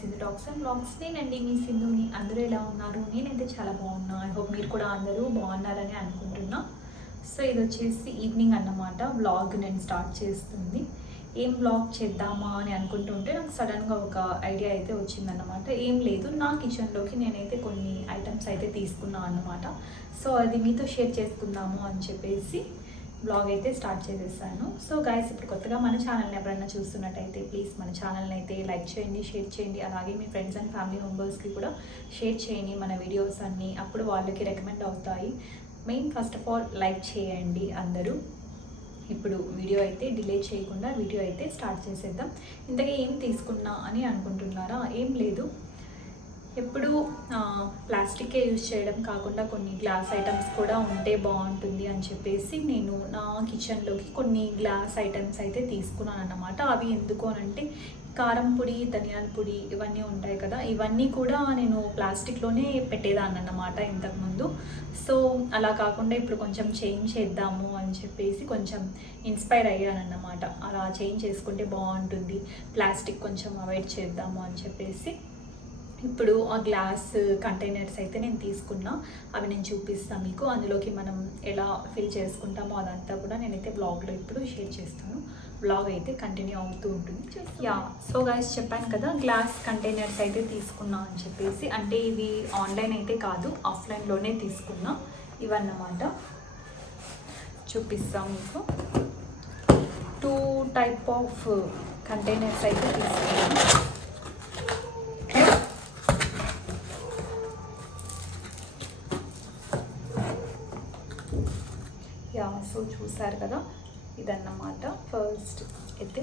Sindhu talks and blogs. నేనండి మీ సింధుని. అందరూ ఎలా ఉన్నారు? నేనైతే చాలా బాగున్నా. ఐ హోప్ మీరు కూడా అందరూ బాగున్నారని అనుకుంటున్నా. సో ఇది వచ్చేసి ఈవినింగ్ అన్నమాట. వ్లాగ్ నేను స్టార్ట్ చేస్తుంది. ఏం వ్లాగ్ చేద్దామా అని అనుకుంటుంటే నాకు సడన్గా ఒక ఐడియా అయితే వచ్చిందన్నమాట. ఏం లేదు, నా కిచెన్లోకి నేనైతే కొన్ని ఐటమ్స్ అయితే తీసుకున్నాను అన్నమాట. సో అది మీతో షేర్ చేసుకుందాము అని చెప్పేసి బ్లాగ్ అయితే స్టార్ట్ చేసేసాను. సో గైస్, ఇప్పుడు కొత్తగా మన ఛానల్ని ఎవరైనా చూస్తున్నట్టయితే ప్లీజ్ మన ఛానల్ని అయితే లైక్ చేయండి, షేర్ చేయండి. అలాగే మీ ఫ్రెండ్స్ అండ్ ఫ్యామిలీ మెంబర్స్కి కూడా షేర్ చేయండి మన వీడియోస్ అన్నీ. అప్పుడు వాళ్ళకి రికమెండ్ అవుతాయి. Main first of all like చేయండి అందరూ. ఇప్పుడు వీడియో అయితే డిలే చేయకుండా వీడియో అయితే స్టార్ట్ చేసేద్దాం. ఇంతగా ఏం తీసుకున్నా అని అనుకుంటున్నారా? ఏం లేదు, ఎప్పుడు ప్లాస్టికే యూజ్ చేయడం కాకుండా కొన్ని గ్లాస్ ఐటమ్స్ కూడా ఉంటే బాగుంటుంది అని చెప్పేసి నేను నా కిచెన్లోకి కొన్ని గ్లాస్ ఐటమ్స్ అయితే తీసుకున్నాను అన్నమాట. అవి ఎందుకు అనంటే కారం పొడి, ధనియాల పొడి ఇవన్నీ ఉంటాయి కదా, ఇవన్నీ కూడా నేను ప్లాస్టిక్లోనే పెట్టేదాన్ని అన్నమాట ఇంతకుముందు. సో అలా కాకుండా ఇప్పుడు కొంచెం చేంజ్ చేద్దాము అని చెప్పేసి కొంచెం ఇన్స్పైర్ అయ్యానన్నమాట. అలా చేంజ్ చేసుకుంటే బాగుంటుంది, ప్లాస్టిక్ కొంచెం అవాయిడ్ చేద్దాము అని చెప్పేసి ఇప్పుడు ఆ గ్లాస్ కంటైనర్స్ అయితే నేను తీసుకున్నా. అవి నేను చూపిస్తాను మీకు. అందులోకి మనం ఎలా ఫిల్ చేసుకుంటామో అదంతా కూడా నేనైతే బ్లాగ్లో ఇప్పుడు షేర్ చేస్తాను. బ్లాగ్ అయితే కంటిన్యూ అవుతూ ఉంటుంది. యా, సో గైస్ చెప్పాను కదా గ్లాస్ కంటైనర్స్ అయితే తీసుకున్నా అని చెప్పేసి. అంటే ఇవి ఆన్లైన్ అయితే కాదు, ఆఫ్లైన్లోనే తీసుకున్నా. ఇవన్నమాట చూపిస్తాం మీకు. 2 టైప్ ఆఫ్ కంటైనర్స్ అయితే తీసుకున్నాను. సో చూసారు కదా, ఇదన్నమాట. ఫస్ట్ అయితే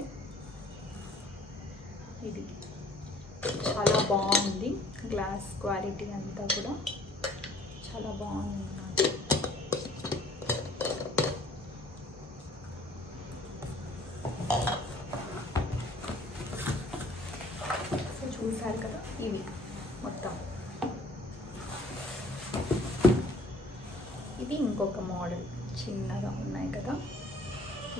ఇది చాలా బాగుంది, గ్లాస్ క్వాలిటీ అంతా కూడా చాలా బాగుంది అన్నమాట. సో చూసారు కదా, ఇవి మొత్తం. ఇది ఇంకొక మోడల్, చిన్నగా ఉన్నాయి కదా,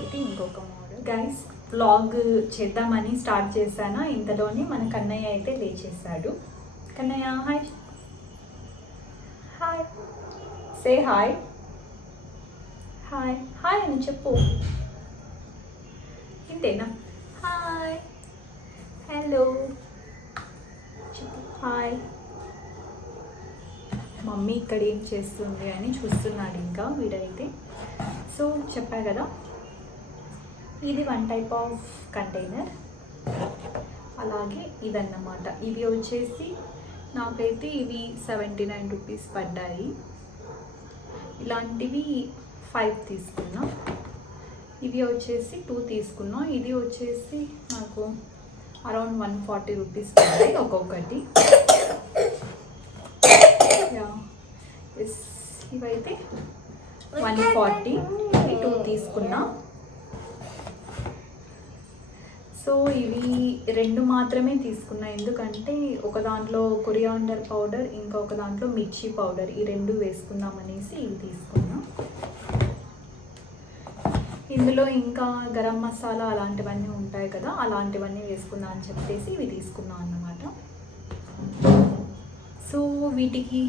ఇది ఇంకొక మోడల్. గైస్, వ్లాగ్ చేద్దామని స్టార్ట్ చేశాను. ఇంతలోనే మన కన్నయ్య అయితే లేచేసాడు. Kannaiah hi, hi, say hi, hi hi అని చెప్పు. ఇంతేనా? హాయ్, హలో చెప్పు, హాయ్. మమ్మీ ఇక్కడ ఏం చేస్తుంది అని చూస్తున్నాడు ఇంకా వీడైతే. సో చెప్పా కదా, ఇది 1 టైప్ ఆఫ్ కంటైనర్. అలాగే ఇదన్నమాట. ఇవి వచ్చేసి నాకైతే ఇవి 79 రూపీస్ పడ్డాయి. ఇలాంటివి 5 తీసుకున్నా. ఇవి వచ్చేసి 2 తీసుకున్నా. ఇది వచ్చేసి నాకు అరౌండ్ 140 రూపీస్ పడ్డాయి ఒక్కొక్కటి. ఇవైతే 140, 2 తీసుకున్నా. సో ఇవి 2 మాత్రమే తీసుకున్నా, ఎందుకంటే ఒక దాంట్లో కొరియాండర్ పౌడర్, ఇంకొక దాంట్లో మిర్చి పౌడర్, ఈ 2 వేసుకుందామనేసి ఇవి తీసుకున్నా. ఇందులో ఇంకా గరం మసాలా అలాంటివన్నీ ఉంటాయి కదా, అలాంటివన్నీ వేసుకుందాం అని చెప్పేసి ఇవి తీసుకున్నాం అన్నమాట. సో వీటికి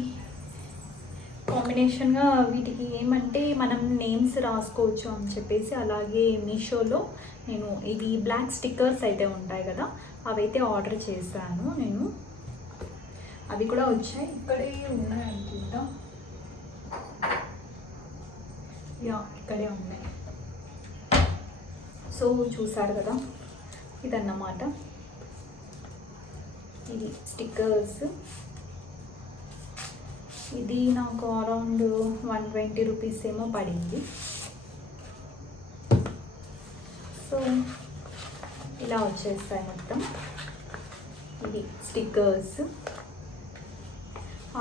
కాంబినేషన్గా వీటికి ఏమంటే మనం నేమ్స్ రాసుకోవచ్చు అని చెప్పేసి, అలాగే మీషోలో నేను ఇవి బ్లాక్ స్టిక్కర్స్ అయితే ఉంటాయి కదా, అవైతే ఆర్డర్ చేశాను నేను. అవి కూడా వచ్చాయి, ఇక్కడే ఉన్నాయి అనుకుంటా. యా, ఇక్కడే ఉన్నాయి. సో చూసారు కదా, ఇదన్నమాట. ఇది స్టిక్కర్స్. ఇది నాకు అరౌండ్ 120 రూపీస్ ఏమో పడింది. సో ఇలా వచ్చేస్తాయి మొత్తం. ఇది స్టిక్కర్స్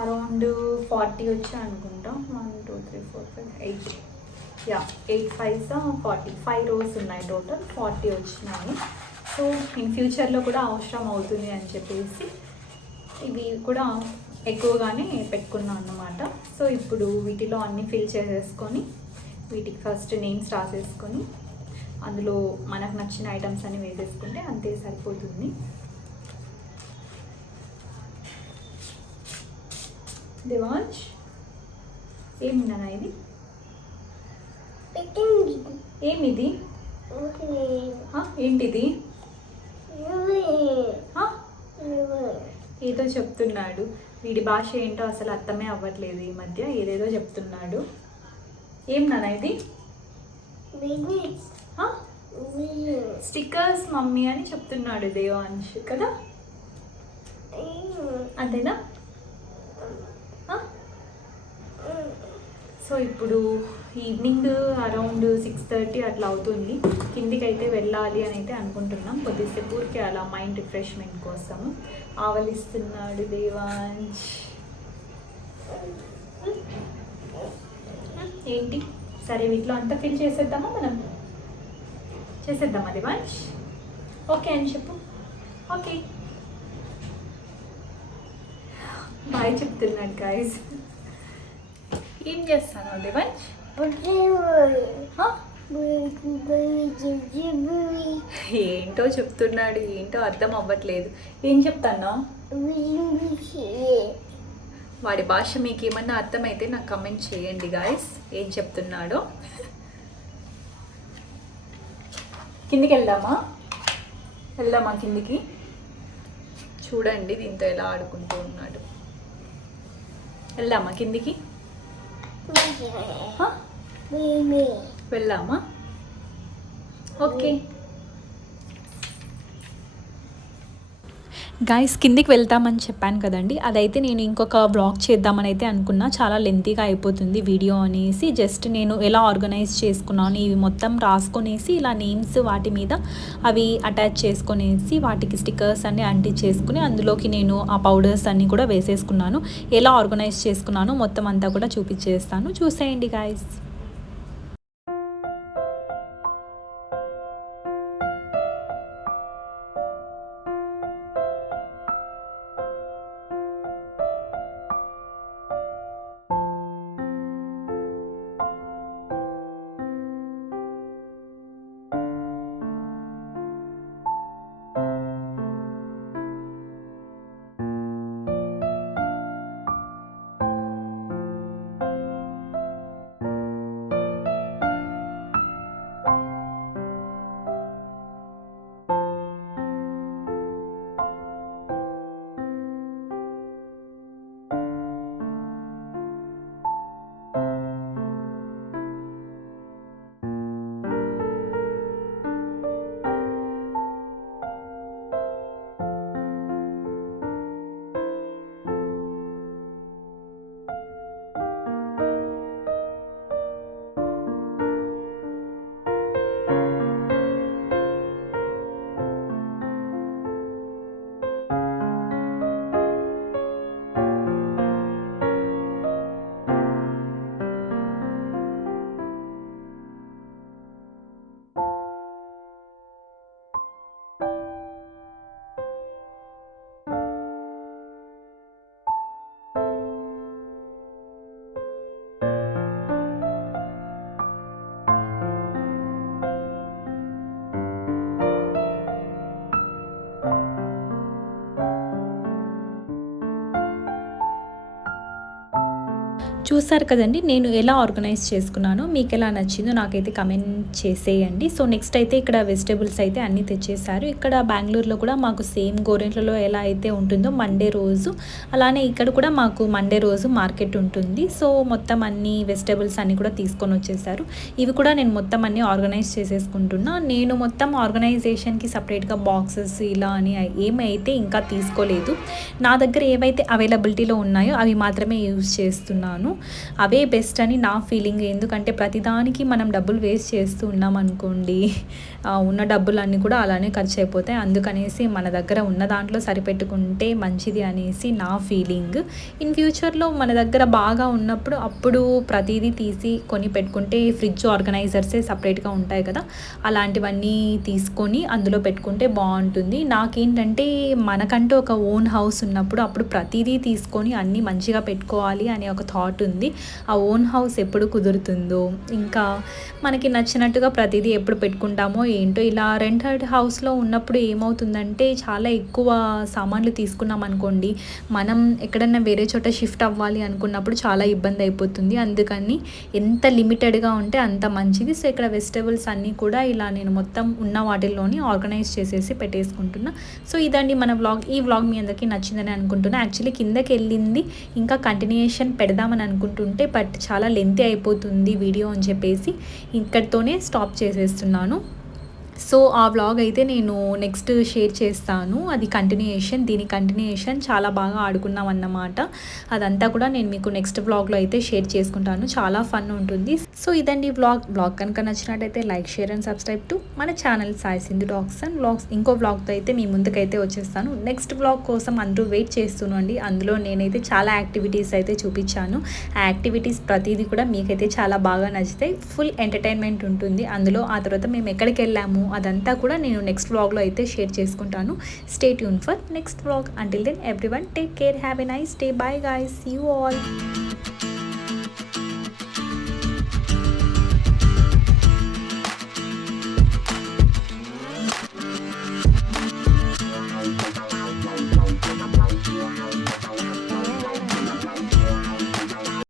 అరౌండ్ 40 వచ్చాయి అనుకుంటా. 1 2 3 4 5 8, యా 8 5 40, 5 rows ఉన్నాయి టోటల్. 40 వచ్చినాయి. సో ఇన్ ఫ్యూచర్లో కూడా అవసరం అవుతుంది అని చెప్పేసి ఇవి కూడా ఎక్కువగానే పెట్టుకున్నాను అన్నమాట. సో ఇప్పుడు వీటిలో అన్నీ ఫిల్ చేసేసుకొని వీటికి ఫస్ట్ నేమ్స్ రాసేసుకొని అందులో మనకు నచ్చిన ఐటమ్స్ అన్ని వేసేసుకుంటే అంతే సరిపోతుంది. దేవాంశ్ ఏమి నాన్న ఇది? ఏమిది? ఏంటిది? ఏదో చెప్తున్నాడు. వీడి భాష ఏంటో అసలు అర్థమే అవ్వట్లేదు ఈ మధ్య. ఏదేదో చెప్తున్నాడు. ఏం నాన్న ఇది? స్టిక్కర్స్ మమ్మీ అని చెప్తున్నాడు దేవాంశ్ కదా. అంతేనా? సో ఇప్పుడు ఈవినింగ్ అరౌండ్ 6:30 అట్లా అవుతుంది. కిందికి అయితే వెళ్ళాలి అని అయితే అనుకుంటున్నాం. కొద్దిసేపు ఊరికి అలా మైండ్ రిఫ్రెష్మెంట్ కోసం ఆవలిస్తున్నాడు దేవాంశ్. ఏంటి? సరే వీటిలో అంతా ఫిల్ చేసేద్దామా మనం? చేసేద్దామా దేవాంశ్? ఓకే అని చెప్పు. ఓకే బాయ్ చెప్తున్నాడు గాయస్. ఏం చేస్తాను దేవాంశ్? ఏంటో చెప్తున్నాడు, ఏంటో అర్థం అవ్వట్లేదు. ఏం చెప్తాను? వాడి భాష మీకు ఏమన్నా అర్థమైతే నాకు కమెంట్ చేయండి గాయస్ ఏం చెప్తున్నాడో. కిందికి వెళ్దామా కిందికి? చూడండి దీంతో ఎలా ఆడుకుంటూ ఉన్నాడు. వెళ్దామా కిందికి? వెళ్దామా? ఓకే గాయస్, కిందికి వెళ్తామని చెప్పాను కదండి. అదైతే నేను ఇంకొక బ్లాగ్ చేద్దామని అయితే అనుకున్నా. చాలా లెంతీగా అయిపోతుంది వీడియో అనేసి జస్ట్ నేను ఎలా ఆర్గనైజ్ చేసుకున్నాను ఇవి మొత్తం రాసుకొనేసి ఇలా నేమ్స్ వాటి మీద అవి అటాచ్ చేసుకొనేసి వాటికి స్టిక్కర్స్ అన్ని అంటించేసుకుని అందులోకి నేను ఆ పౌడర్స్ అన్నీ కూడా వేసేసుకున్నాను. ఎలా ఆర్గనైజ్ చేసుకున్నాను మొత్తం అంతా కూడా చూపించేస్తాను, చూసేయండి గాయస్. చూసారు కదండి నేను ఎలా ఆర్గనైజ్ చేసుకున్నానో. మీకు ఎలా నచ్చిందో నాకైతే కమెంట్ చేసేయండి. సో నెక్స్ట్ అయితే ఇక్కడ వెజిటేబుల్స్ అయితే అన్నీ తెచ్చేసారు. ఇక్కడ బెంగళూరులో కూడా మాకు సేమ్ గోరెంట్లలో ఎలా అయితే ఉంటుందో మండే రోజు అలానే ఇక్కడ కూడా మాకు మండే రోజు మార్కెట్ ఉంటుంది. సో మొత్తం అన్ని వెజిటేబుల్స్ అన్నీ కూడా తీసుకొని వచ్చేసారు. ఇవి కూడా నేను మొత్తం అన్నీ ఆర్గనైజ్ చేసేసుకుంటున్నా. నేను మొత్తం ఆర్గనైజేషన్కి సపరేట్గా బాక్సెస్ ఇలా అని ఏమైతే ఇంకా తీసుకోలేదు. నా దగ్గర ఏవైతే అవైలబిలిటీలో ఉన్నాయో అవి మాత్రమే యూజ్ చేస్తున్నాను. అవే బెస్ట్ అని నా ఫీలింగ్. ఎందుకంటే ప్రతిదానికి మనం డబ్బులు వేస్ట్ చేస్తూ ఉన్నాం అనుకోండి, ఉన్న డబ్బులన్నీ కూడా అలానే ఖర్చు అయిపోతాయి. అందుకనేసి మన దగ్గర ఉన్న దాంట్లో సరిపెట్టుకుంటే మంచిది అనేసి నా ఫీలింగ్. ఇన్ ఫ్యూచర్లో మన దగ్గర బాగా ఉన్నప్పుడు అప్పుడు ప్రతిదీ తీసి కొని పెట్టుకుంటే ఫ్రిడ్జ్ ఆర్గనైజర్సే సపరేట్గా ఉంటాయి కదా, అలాంటివన్నీ తీసుకొని అందులో పెట్టుకుంటే బాగుంటుంది. నాకేంటంటే మనకంటూ ఒక ఓన్ హౌస్ ఉన్నప్పుడు అప్పుడు ప్రతిదీ తీసుకొని అన్నీ మంచిగా పెట్టుకోవాలి అనే ఒక థాట్ ఉంటుంది. ఆ ఓన్ హౌస్ ఎప్పుడు కుదురుతుందో, ఇంకా మనకి నచ్చినట్టుగా ప్రతిదీ ఎప్పుడు పెట్టుకుంటామో ఏంటో. ఇలా రెంటెడ్ హౌస్లో ఉన్నప్పుడు ఏమవుతుందంటే చాలా ఎక్కువ సామాన్లు తీసుకున్నాం అనుకోండి, మనం ఎక్కడన్నా వేరే చోట షిఫ్ట్ అవ్వాలి అనుకున్నప్పుడు చాలా ఇబ్బంది అయిపోతుంది. అందుకని ఎంత లిమిటెడ్గా ఉంటే అంత మంచిది. సో ఇక్కడ వెజిటేబుల్స్ అన్నీ కూడా ఇలా నేను మొత్తం ఉన్న వాటిల్లోని ఆర్గనైజ్ చేసేసి పెట్టేసుకుంటున్నా. సో ఇదండి మన వ్లాగ్. ఈ వ్లాగ్ మీ అందరికీ నచ్చిందని అనుకుంటున్నా. యాక్చువల్లీ కిందకి వెళ్ళింది ఇంకా కంటిన్యూయేషన్ పెడదామని అనుకుంటుంటే బట్ చాలా లెంతీ అయిపోతుంది వీడియో అని చెప్పేసి ఇక్కడితోనే స్టాప్ చేసేస్తున్నాను. సో ఆ వ్లాగ్ అయితే నేను నెక్స్ట్ షేర్ చేస్తాను. అది కంటిన్యూయేషన్, దీని కంటిన్యూయేషన్ చాలా బాగా ఆడుకున్నాం అన్నమాట. అదంతా కూడా నేను మీకు నెక్స్ట్ వ్లాగ్లో అయితే షేర్ చేసుకుంటాను. చాలా ఫన్ ఉంటుంది. సో ఇదండి వ్లాగ్ కనుక నచ్చినట్టయితే like, share and subscribe to మన channel Sai Sindhu dogs and vlogs. ఇంకో వ్లాగ్తో అయితే మీ ముందుకైతే వచ్చేస్తాను. నెక్స్ట్ వ్లాగ్ కోసం అందరూ వెయిట్ చేస్తున్నాండి. అందులో నేనైతే చాలా యాక్టివిటీస్ అయితే చూపించాను. ఆ యాక్టివిటీస్ ప్రతిదీ కూడా మీకైతే చాలా బాగా నచ్చుతాయి. ఫుల్ ఎంటర్టైన్మెంట్ ఉంటుంది అందులో. ఆ తర్వాత మేము ఎక్కడికి వెళ్ళాము అదంతా కూడా నేను నెక్స్ట్ వ్లాగ్లో అయితే షేర్ చేసుకుంటాను. Stay tune for next vlog. Until then everyone take care, have a nice day, bye guys, see you all.